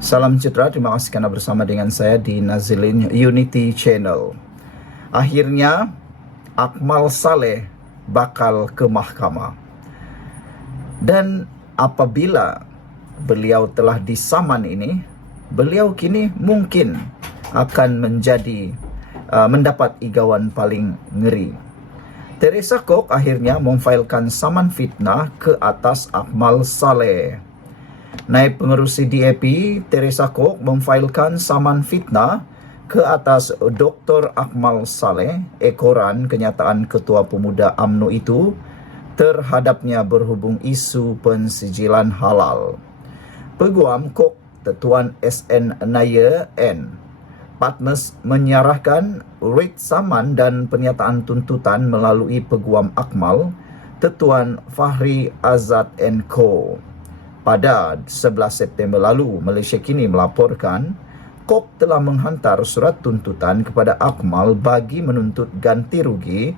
Salam sejahtera, terima kasih karena bersama dengan saya di Nazilin Unity Channel. Akhirnya Akmal Saleh bakal ke mahkamah. Dan apabila beliau telah disaman ini, beliau kini mungkin akan mendapat igawan paling ngeri. Teresa Kok akhirnya memfailkan saman fitnah ke atas Akmal Saleh. Naib Pengerusi DAP, Teresa Kok memfailkan saman fitnah ke atas Dr. Akmal Saleh, ekoran kenyataan Ketua Pemuda UMNO itu terhadapnya berhubung isu pensijilan halal. Peguam Kok Tuan SN Naya N. Patmes menyerahkan writ saman dan pernyataan tuntutan melalui Peguam Akmal, Tuan Fahri Azad & Co. Pada 11 September lalu, Malaysia kini melaporkan Kok telah menghantar surat tuntutan kepada Akmal bagi menuntut ganti rugi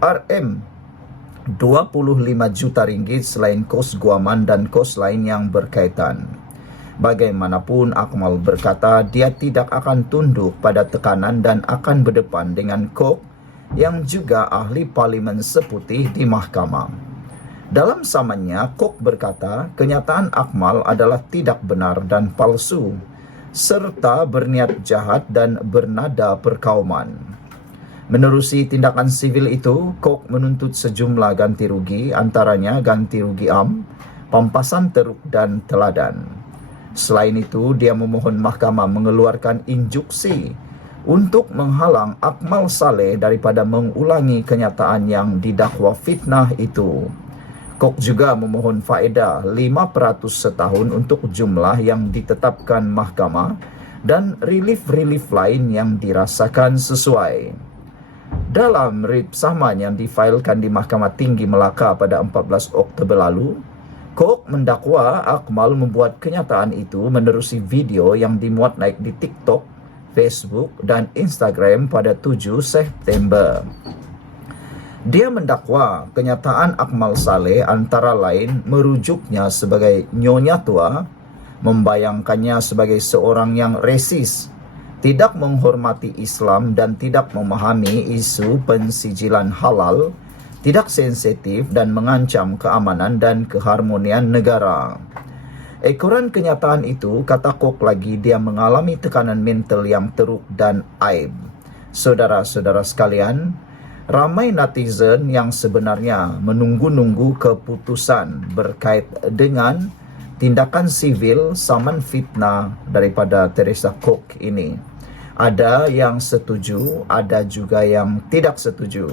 RM25 juta ringgit selain kos guaman dan kos lain yang berkaitan. Bagaimanapun, Akmal berkata dia tidak akan tunduk pada tekanan dan akan berdepan dengan Kok yang juga ahli parlimen seputih di mahkamah. Dalam samannya, Kok berkata kenyataan Akmal adalah tidak benar dan palsu, serta berniat jahat dan bernada perkauman. Menerusi tindakan sivil itu, Kok menuntut sejumlah ganti rugi, antaranya ganti rugi pampasan teruk dan teladan. Selain itu, dia memohon mahkamah mengeluarkan injuksi untuk menghalang Akmal Saleh daripada mengulangi kenyataan yang didakwa fitnah itu. Kok juga memohon faedah 5% setahun untuk jumlah yang ditetapkan mahkamah dan relief lain yang dirasakan sesuai. Dalam writ saman yang difailkan di Mahkamah Tinggi Melaka pada 14 Oktober lalu, Kok mendakwa Akmal membuat kenyataan itu menerusi video yang dimuat naik di TikTok, Facebook, dan Instagram pada 7 September. Dia mendakwa kenyataan Akmal Saleh antara lain merujuknya sebagai nyonya tua, membayangkannya sebagai seorang yang resis, tidak menghormati Islam dan tidak memahami isu pensijilan halal, tidak sensitif dan mengancam keamanan dan keharmonian negara. Ekoran kenyataan itu, kata Kok lagi, dia mengalami tekanan mental yang teruk dan aib. Saudara-saudara sekalian, ramai netizen yang sebenarnya menunggu-nunggu keputusan berkait dengan tindakan sivil saman fitnah daripada Teresa Kok ini. Ada yang setuju, ada juga yang tidak setuju.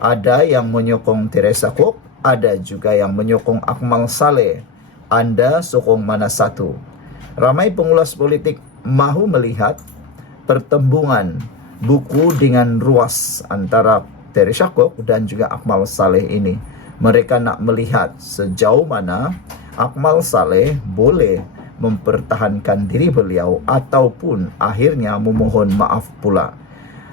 Ada yang menyokong Teresa Kok, ada juga yang menyokong Akmal Saleh. Anda sokong mana satu? Ramai pengulas politik mahu melihat pertembungan buku dengan ruas antara Teresa Kok dan juga Akmal Saleh ini. Mereka nak melihat sejauh mana Akmal Saleh boleh mempertahankan diri beliau ataupun akhirnya memohon maaf pula.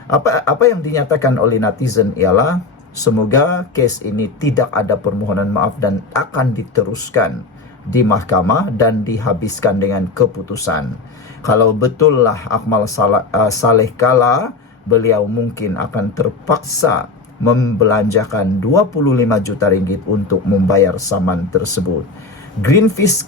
Apa yang dinyatakan oleh netizen ialah semoga kes ini tidak ada permohonan maaf dan akan diteruskan di mahkamah dan dihabiskan dengan keputusan. Kalau betullah Akmal Saleh kalah, beliau mungkin akan terpaksa membelanjakan 25 juta ringgit untuk membayar saman tersebut. Greenfish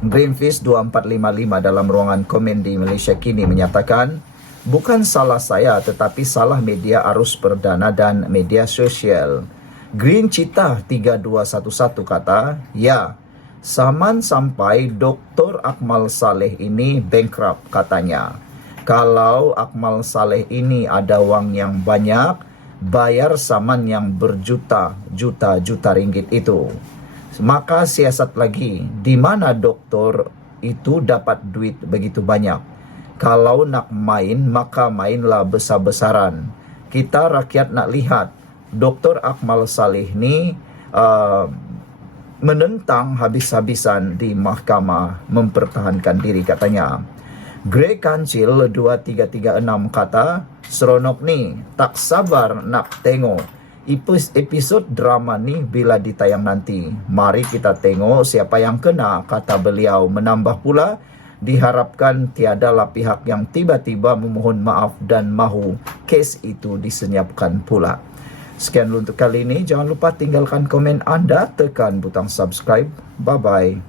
2455 dalam ruangan komen di Malaysia kini menyatakan, bukan salah saya tetapi salah media arus perdana dan media sosial. Green Cita 3211 kata, ya, saman sampai Dr. Akmal Saleh ini bankrupt katanya. Kalau Akmal Saleh ini ada wang yang banyak, bayar saman yang berjuta-juta ringgit itu. Maka siasat lagi, di mana doktor itu dapat duit begitu banyak? Kalau nak main, maka mainlah besar-besaran. Kita rakyat nak lihat, Dr. Akmal Saleh ni menentang habis-habisan di mahkamah mempertahankan diri katanya. Grey Kancil 2336 kata, seronok ni, tak sabar nak tengok episod drama ni bila ditayang nanti. Mari kita tengok siapa yang kena, kata beliau. Menambah pula, Diharapkan tiadalah pihak yang tiba-tiba memohon maaf dan mahu kes itu disenyapkan pula. Sekian dulu untuk kali ini. Jangan lupa tinggalkan komen anda, tekan butang subscribe. Bye-bye.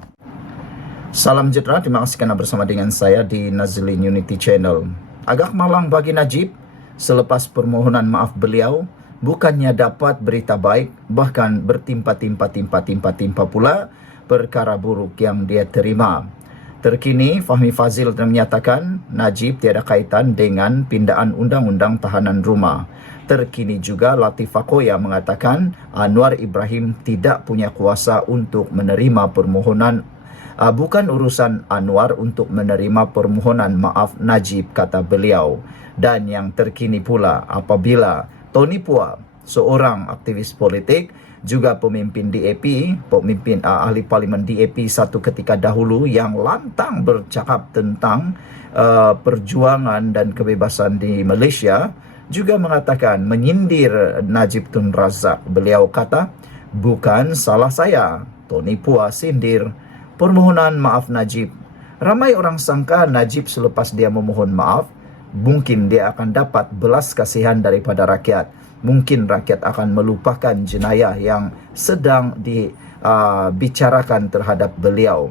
Salam sejahtera, terima kasih kerana bersama dengan saya di Nazlin Unity Channel. Agak malang bagi Najib, selepas permohonan maaf beliau, bukannya dapat berita baik, bahkan bertimpa-timpa pula perkara buruk yang dia terima. Terkini, Fahmi Fazil telah menyatakan Najib tiada kaitan dengan pindaan undang-undang tahanan rumah. Terkini juga Latifah Koya mengatakan Anwar Ibrahim tidak punya kuasa untuk menerima permohonan. Bukan urusan Anwar untuk menerima permohonan maaf Najib, kata beliau. Dan yang terkini pula apabila Tony Pua, seorang aktivis politik, juga pemimpin DAP, pemimpin ahli parlimen DAP satu ketika dahulu yang lantang bercakap tentang perjuangan dan kebebasan di Malaysia, juga mengatakan menyindir Najib Tun Razak. Beliau kata, bukan salah saya, Tony Pua sindir permohonan maaf Najib. Ramai orang sangka Najib selepas dia memohon maaf, mungkin dia akan dapat belas kasihan daripada rakyat. Mungkin rakyat akan melupakan jenayah yang sedang dibicarakan terhadap beliau.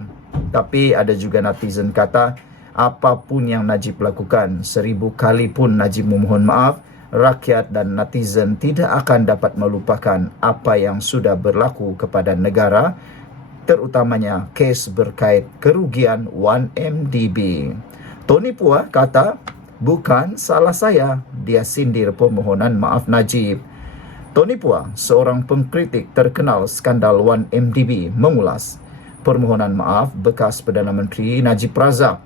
Tapi ada juga netizen kata, apapun yang Najib lakukan, 1000 kali pun Najib memohon maaf, rakyat dan netizen tidak akan dapat melupakan apa yang sudah berlaku kepada negara, terutamanya kes berkait kerugian 1MDB. Tony Pua kata, bukan salah saya, dia sindir permohonan maaf Najib. Tony Pua, seorang pengkritik terkenal skandal 1MDB, mengulas permohonan maaf bekas Perdana Menteri Najib Razak.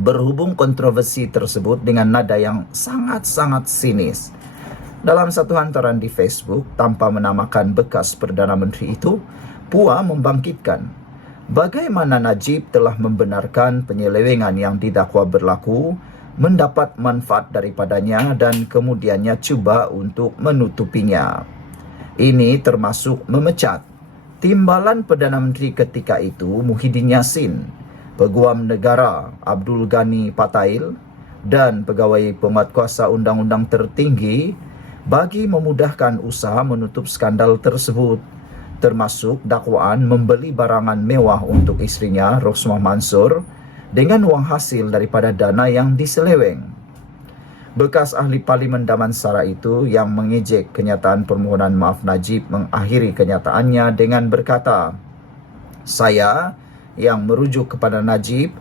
Berhubung kontroversi tersebut dengan nada yang sangat-sangat sinis. Dalam satu hantaran di Facebook, tanpa menamakan bekas Perdana Menteri itu, Pua membangkitkan bagaimana Najib telah membenarkan penyelewengan yang didakwa berlaku, mendapat manfaat daripadanya dan kemudiannya cuba untuk menutupinya. Ini termasuk memecat Timbalan Perdana Menteri ketika itu Muhyiddin Yassin, Peguam Negara Abdul Ghani Patail dan pegawai penguatkuasa undang-undang tertinggi bagi memudahkan usaha menutup skandal tersebut, termasuk dakwaan membeli barangan mewah untuk isterinya Rosmah Mansur dengan wang hasil daripada dana yang diseleweng. Bekas ahli parlimen Damansara itu yang mengejek kenyataan permohonan maaf Najib mengakhiri kenyataannya dengan berkata, saya yang merujuk kepada Najib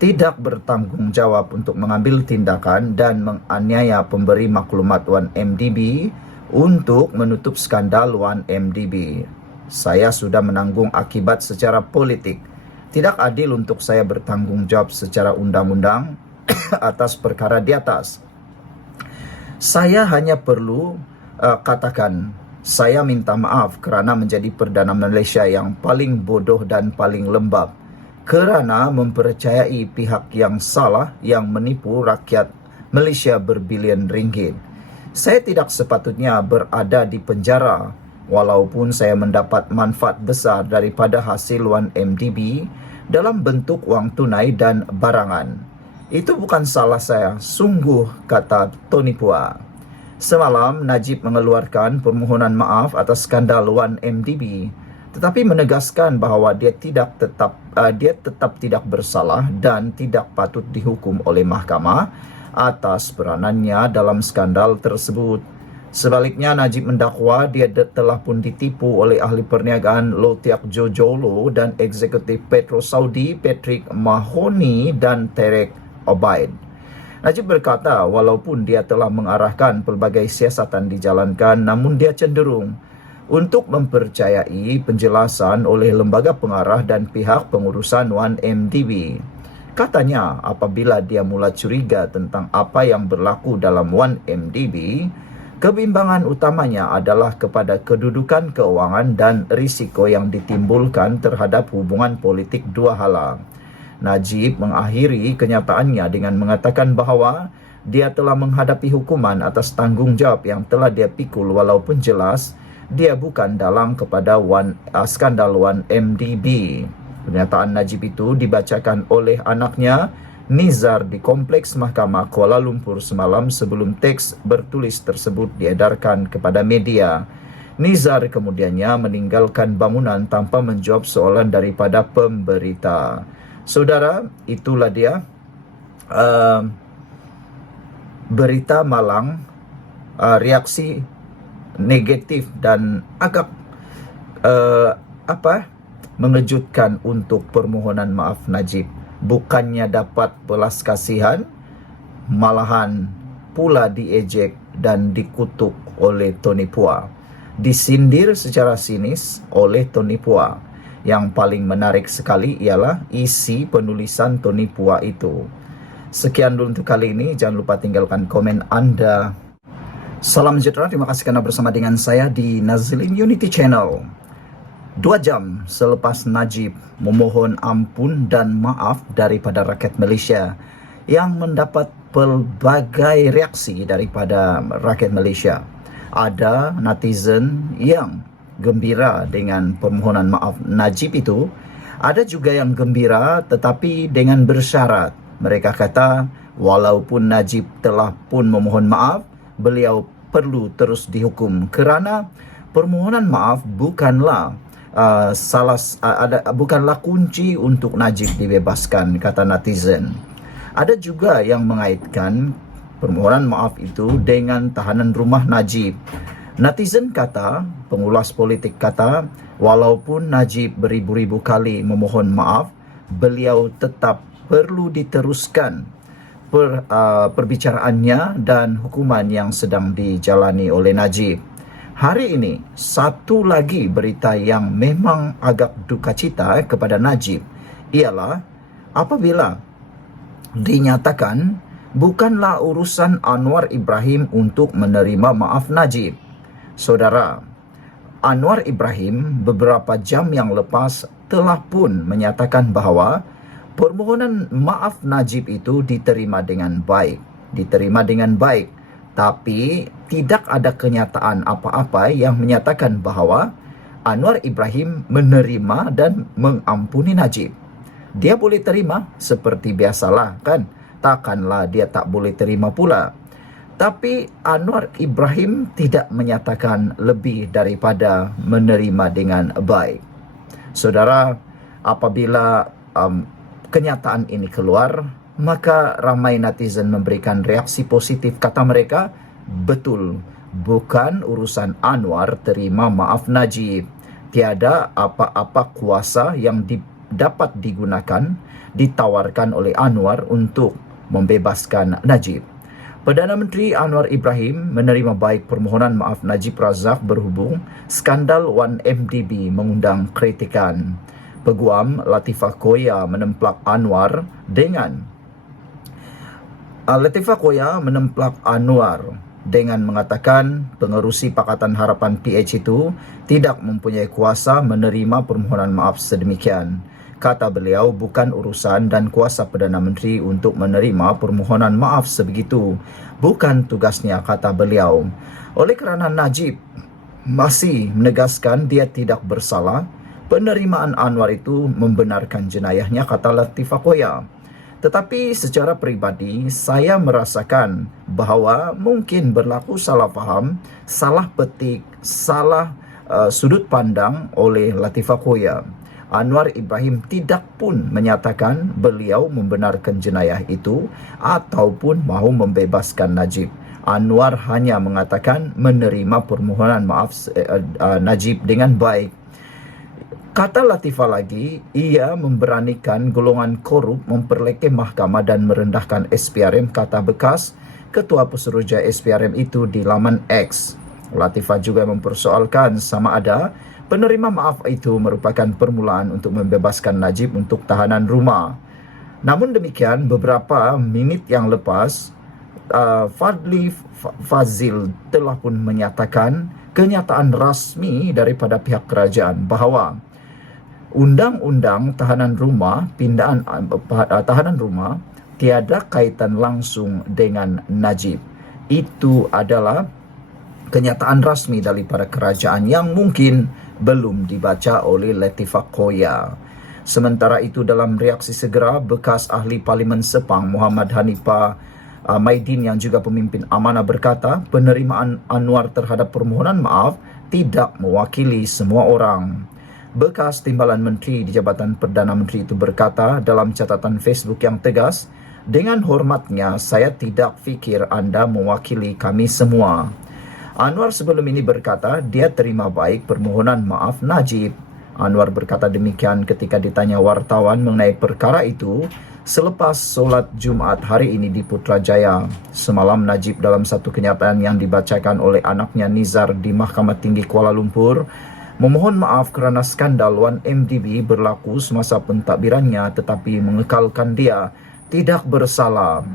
tidak bertanggungjawab untuk mengambil tindakan dan menganiaya pemberi maklumat 1MDB untuk menutup skandal 1MDB. Saya sudah menanggung akibat secara politik. Tidak adil untuk saya bertanggung jawab secara undang-undang atas perkara di atas. Saya hanya perlu katakan, saya minta maaf kerana menjadi Perdana Malaysia yang paling bodoh dan paling lembab, kerana mempercayai pihak yang salah yang menipu rakyat Malaysia berbilion ringgit. Saya tidak sepatutnya berada di penjara, walaupun saya mendapat manfaat besar daripada hasil 1MDB dalam bentuk wang tunai dan barangan. Itu bukan salah saya, sungguh, kata Tony Pua. Semalam, Najib mengeluarkan permohonan maaf atas skandal 1MDB, tetapi menegaskan bahawa dia tetap tidak bersalah dan tidak patut dihukum oleh mahkamah atas peranannya dalam skandal tersebut. Sebaliknya, Najib mendakwa dia telah pun ditipu oleh ahli perniagaan Lotiak Jojolo dan eksekutif Petro Saudi Patrick Mahoney dan Tarek Obaid. Najib berkata walaupun dia telah mengarahkan pelbagai siasatan dijalankan, namun dia cenderung untuk mempercayai penjelasan oleh lembaga pengarah dan pihak pengurusan 1MDB. Katanya apabila dia mula curiga tentang apa yang berlaku dalam 1MDB, kebimbangan utamanya adalah kepada kedudukan keuangan dan risiko yang ditimbulkan terhadap hubungan politik dua hala. Najib mengakhiri kenyataannya dengan mengatakan bahawa dia telah menghadapi hukuman atas tanggungjawab yang telah dia pikul walaupun jelas dia bukan dalam kepada skandal 1MDB. Pernyataan Najib itu dibacakan oleh anaknya Nizar di Kompleks Mahkamah Kuala Lumpur semalam sebelum teks bertulis tersebut diedarkan kepada media. Nizar kemudiannya meninggalkan bangunan tanpa menjawab soalan daripada pemberita. Saudara, itulah dia berita malang, reaksi negatif dan agak mengejutkan untuk permohonan maaf Najib. Bukannya dapat belas kasihan, malahan pula diejek dan dikutuk oleh Tony Phua. Disindir secara sinis oleh Tony Phua. Yang paling menarik sekali ialah isi penulisan Tony Phua itu. Sekian dulu untuk kali ini. Jangan lupa tinggalkan komen Anda. Salam sejahtera. Terima kasih karena bersama dengan saya di Nazilin Unity Channel. 2 jam selepas Najib memohon ampun dan maaf daripada rakyat Malaysia yang mendapat pelbagai reaksi daripada rakyat Malaysia. Ada netizen yang gembira dengan permohonan maaf Najib itu. Ada juga yang gembira tetapi dengan bersyarat. Mereka kata walaupun Najib telah pun memohon maaf, beliau perlu terus dihukum kerana permohonan maaf bukanlah bukanlah kunci untuk Najib dibebaskan, kata netizen. Ada juga yang mengaitkan permohonan maaf itu dengan tahanan rumah Najib. Netizen kata, pengulas politik kata, walaupun Najib beribu-ribu kali memohon maaf, beliau tetap perlu diteruskan perbicaraannya dan hukuman yang sedang dijalani oleh Najib. Hari ini, satu lagi berita yang memang agak duka cita kepada Najib ialah apabila dinyatakan bukanlah urusan Anwar Ibrahim untuk menerima maaf Najib. Saudara, Anwar Ibrahim beberapa jam yang lepas telah pun menyatakan bahawa permohonan maaf Najib itu diterima dengan baik. Tapi tidak ada kenyataan apa-apa yang menyatakan bahawa Anwar Ibrahim menerima dan mengampuni Najib. Dia boleh terima seperti biasalah kan? Takkanlah dia tak boleh terima pula. Tapi Anwar Ibrahim tidak menyatakan lebih daripada menerima dengan baik. Saudara, apabila kenyataan ini keluar, maka ramai netizen memberikan reaksi positif. Kata mereka, betul, bukan urusan Anwar terima maaf Najib. Tiada apa-apa kuasa yang dapat digunakan, ditawarkan oleh Anwar untuk membebaskan Najib. Perdana Menteri Anwar Ibrahim menerima baik permohonan maaf Najib Razak berhubung skandal 1MDB mengundang kritikan. Peguam Latifah Koya menemplak Anwar dengan mengatakan pengerusi Pakatan Harapan PH itu tidak mempunyai kuasa menerima permohonan maaf sedemikian. Kata beliau, bukan urusan dan kuasa Perdana Menteri untuk menerima permohonan maaf sebegitu. Bukan tugasnya, kata beliau. Oleh kerana Najib masih menegaskan dia tidak bersalah, penerimaan Anwar itu membenarkan jenayahnya, kata Latifah Koya. Tetapi secara peribadi, saya merasakan bahawa mungkin berlaku salah faham, salah petik, salah sudut pandang oleh Latifah Koya. Anwar Ibrahim tidak pun menyatakan beliau membenarkan jenayah itu ataupun mahu membebaskan Najib. Anwar hanya mengatakan menerima permohonan maaf Najib dengan baik. Kata Latifah lagi, ia memberanikan golongan korup memperlekeh mahkamah dan merendahkan SPRM, kata bekas Ketua Pesuruhjaya SPRM itu di laman X. Latifah juga mempersoalkan sama ada penerima maaf itu merupakan permulaan untuk membebaskan Najib untuk tahanan rumah. Namun demikian, beberapa minit yang lepas, Fadli Fazil telah pun menyatakan kenyataan rasmi daripada pihak kerajaan bahawa Undang-undang tahanan rumah, pindahan tahanan rumah tiada kaitan langsung dengan Najib. Itu adalah kenyataan rasmi daripada kerajaan yang mungkin belum dibaca oleh Latifah Koya. Sementara itu, dalam reaksi segera, bekas ahli Parlimen Sepang Muhammad Hanifah Maidin yang juga pemimpin amanah berkata, penerimaan Anwar terhadap permohonan maaf tidak mewakili semua orang. Bekas Timbalan Menteri di Jabatan Perdana Menteri itu berkata dalam catatan Facebook yang tegas, dengan hormatnya, saya tidak fikir anda mewakili kami semua. Anwar sebelum ini berkata dia terima baik permohonan maaf Najib. Anwar berkata demikian ketika ditanya wartawan mengenai perkara itu selepas solat Jumat hari ini di Putrajaya. Semalam Najib dalam satu kenyataan yang dibacakan oleh anaknya Nizar di Mahkamah Tinggi Kuala Lumpur memohon maaf kerana skandal 1MDB berlaku semasa pentadbirannya tetapi mengekalkan dia tidak bersalah.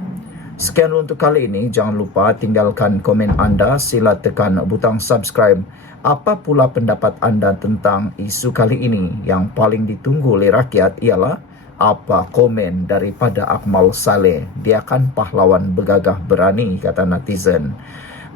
Sekian untuk kali ini. Jangan lupa tinggalkan komen anda, sila tekan butang subscribe. Apa pula pendapat anda tentang isu kali ini? Yang paling ditunggu oleh rakyat ialah apa komen daripada Akmal Saleh. Dia kan pahlawan bergagah berani, kata netizen.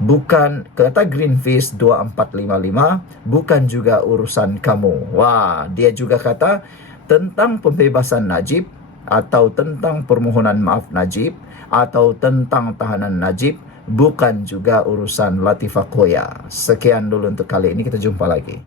Bukan, kata Greenfish 2455, bukan juga urusan kamu. Wah, dia juga kata tentang pembebasan Najib atau tentang permohonan maaf Najib atau tentang tahanan Najib bukan juga urusan Latifah Koya. Sekian dulu untuk kali ini, kita jumpa lagi.